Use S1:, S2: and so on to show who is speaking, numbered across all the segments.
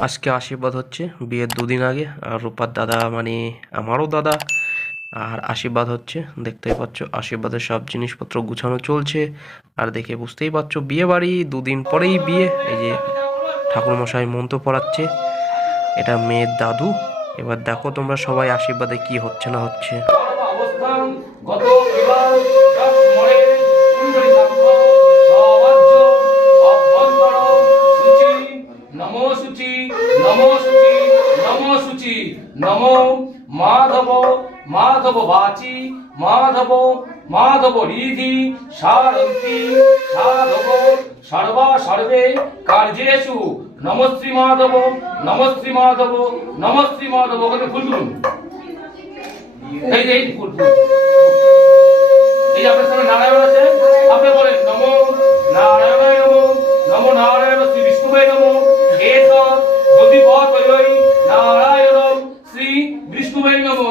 S1: আজকে আশীর্বাদ হচ্ছে, বিয়ের দুদিন আগে। আর রূপার দাদা মানে আমারও দাদা। আর আশীর্বাদ হচ্ছে, দেখতেই পাচ্ছ, আশীর্বাদের সব জিনিসপত্র গুছানো চলছে। আর দেখে বুঝতেই পারছ বিয়ে বাড়ি দুদিন পরেই বিয়ে। এই যে ঠাকুরমশাই মন্ত্র পড়াচ্ছে, এটা মেয়ের দাদু। এবার দেখো তোমরা সবাই আশীর্বাদে কি হচ্ছে না হচ্ছে।
S2: সূচি নমো মাধব মাধব বাচি মাধব মাধব রিধি সারন্তি সাধব সর্বা সর্বে কার্যেষু নমশ্রী মাধব নমশ্রী মাধব নমশ্রী মাধব ওখানে ফুল এই এই ফুল ফুল। এই, আপনার সামনে নারায়ণ আছে? আপনি বলেন, নমো নারায়ণায়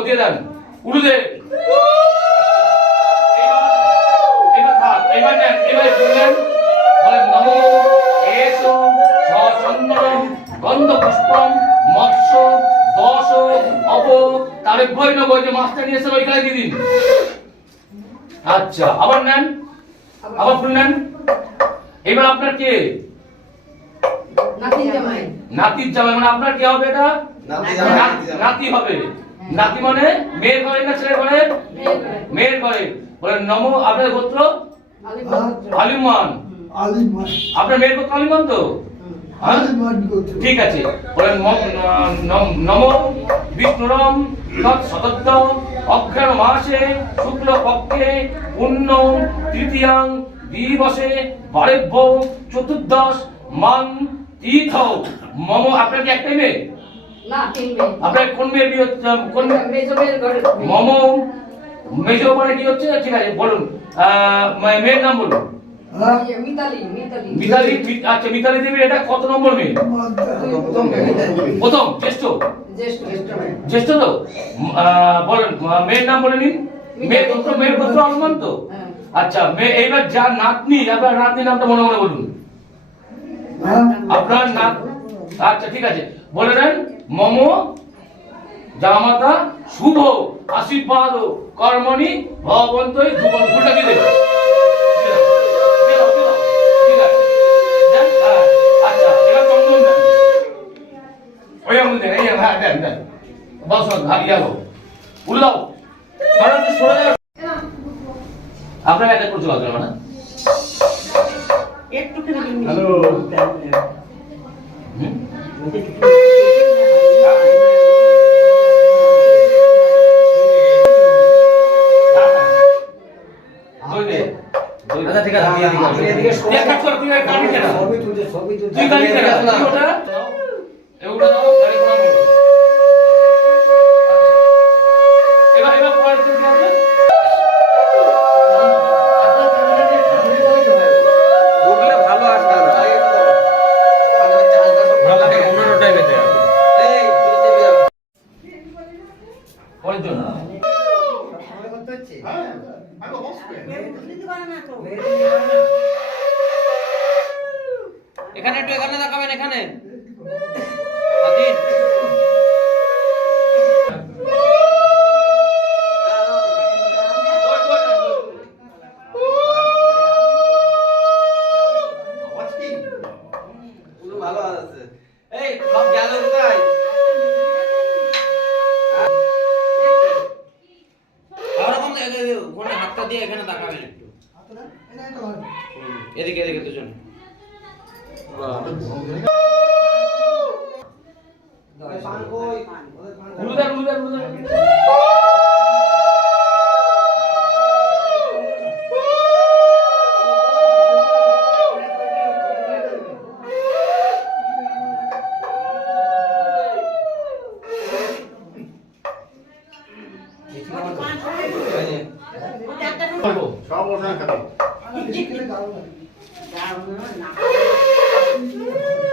S2: দিয়ে দেন। উড়ুদে এবার থাক এবার নেন এবার বললেন বলেন নমো এসো সচন্দনম গন্ধ পুষ্পম মৎস্য দশ অপ তারে ভয় নব যে মাছটা নিয়ে ওইখানে দিয়ে দিন। আচ্ছা আবার নেন আবার ফুল নেন। এবার আপনার কে?
S3: নাতি জামাই।
S2: নাতির জামাই মানে আপনার কে হবে এটা? না- নাতি হবে। নাতি মানে মেয়ের ঘরে না ছেলের ঘরে?
S3: মেয়ের ঘরে।
S2: বলেন নম আপনার গোত্র? আলিমান।
S4: আলিমান।
S2: আপনার মেয়ের গোত্র আলিমান তো? হ্যাঁ? ঠিক আছে। বলেন নম বিষ্ণুরম তৎ অক্ষর মাসে শুক্ল পক্ষে পুণ্য তৃতীয়াং দিবসে বারেভ্য চতুর্দশ মান তীর্থ মম আপনার কি একটাই মেয়ে?
S3: না তিন মেয়ে।
S2: আপনার কোন মেয়ের বিয়ে হচ্ছে? কোন
S3: মেজো মেয়ের ঘরে।
S2: মম মেজো মানে কি হচ্ছে? ঠিক আছে বলুন। মেয়ের নাম বলুন।
S4: হ্যাঁ।
S3: ইয়ে, মিতালি মিতালি।
S2: মিতালি আচ্ছা মিতালি দেবীর এটা কত নম্বর মেয়ে? প্রথম জ্যেষ্ঠ?
S3: জ্যেষ্ঠ জ্যেষ্ঠ মেয়ে।
S2: জ্যেষ্ঠ তো? বলেন মেয়ের নাম বলে নিন। মেয়ের পুত্র মেয়ের পুত্র হনুমান তো?
S3: হ্যাঁ।
S2: আচ্ছা মেয়ে এইবার যার নাতনি আপনার নাতনি নামটা মনে মনে বলুন।
S4: হ্যাঁ।
S2: আপনার নাত আচ্ছা ঠিক আছে। বলে দেন মম জামাতা শুভ আশীর্বাদ কর্মণি ভবন্তই জীবন ফুলটা দেবে দিয়ে দাও, দিয়ে দাও, দিয়ে দাও। ঠিক আছে দেন? হ্যাঁ, আচ্ছা এবার চন্দন দেন ওই আঙুল দেন এই হ্যাঁ দেন দেন বস হ্যাঁ ইয়ালো উল্লাও সরে যাও, সরে যাও। আপনারা এক এক করে চলে আসবেন না
S4: হ্যালো
S2: হুম? দই দে। দই দে।
S5: আচ্ছা, ঠিক আছে, আমি এদিকে
S2: এক কাজ কর, তুই গাড়ি কেনা। তুই গাড়ি চালা তুই ওটা, এগুলো
S5: এখানে একটু এখানে দেখাবেন এখানে। দিয়ে এখানে দেখাবেন একটু। এদিকে এদিকে দুজন।
S2: দেন, উলু দেন। বলব। এই,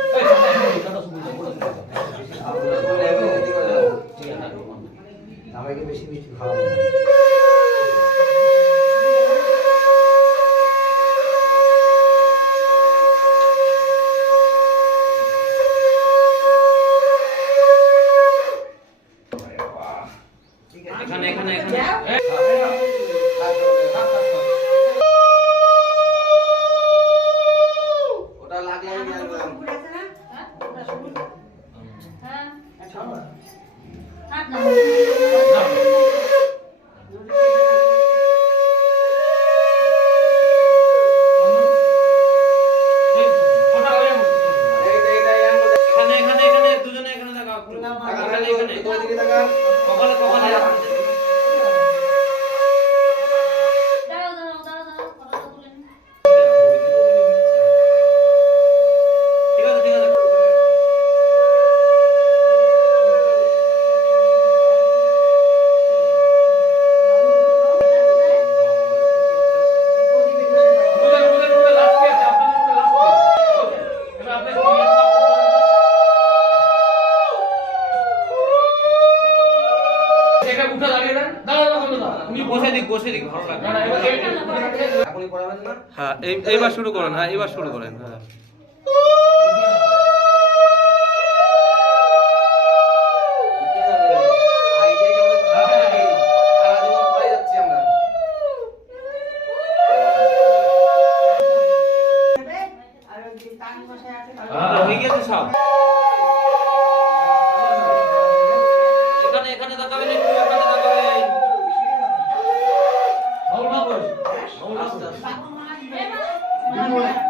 S1: হ্যাঁ, এইবার শুরু করেন হ্যাঁ এইবার শুরু করেন হ্যাঁ।
S5: এখানে এখানে দেখাবেন একটু এখানে
S4: 老
S5: 了，打工嘛，你别闹。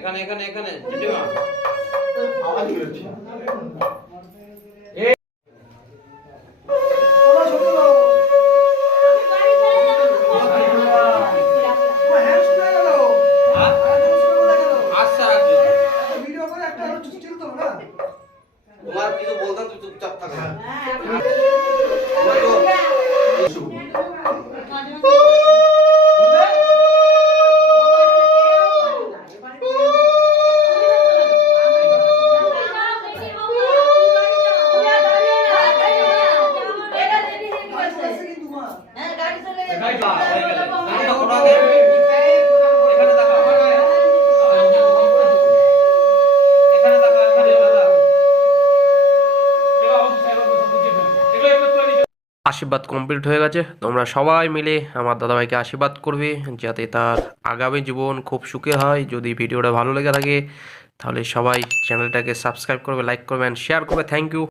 S5: এখানে এখানে এখানে। জেঠিমা
S6: আওয়াজই হচ্ছে
S4: তোমার
S5: কিছু বলতাম তুই চুপচাপ থাকা। হ্যাঁ।
S1: আশীর্বাদ কমপ্লিট হয়ে গেছে। তোমরা সবাই মিলে আমার দাদাভাইকে আশীর্বাদ করবে, যাতে তার আগামী জীবন খুব সুখে হয়। যদি ভিডিওটা ভালো লেগে থাকে, তাহলে সবাই চ্যানেলটাকে সাবস্ক্রাইব করবে লাইক করবেন শেয়ার করবে। Thank you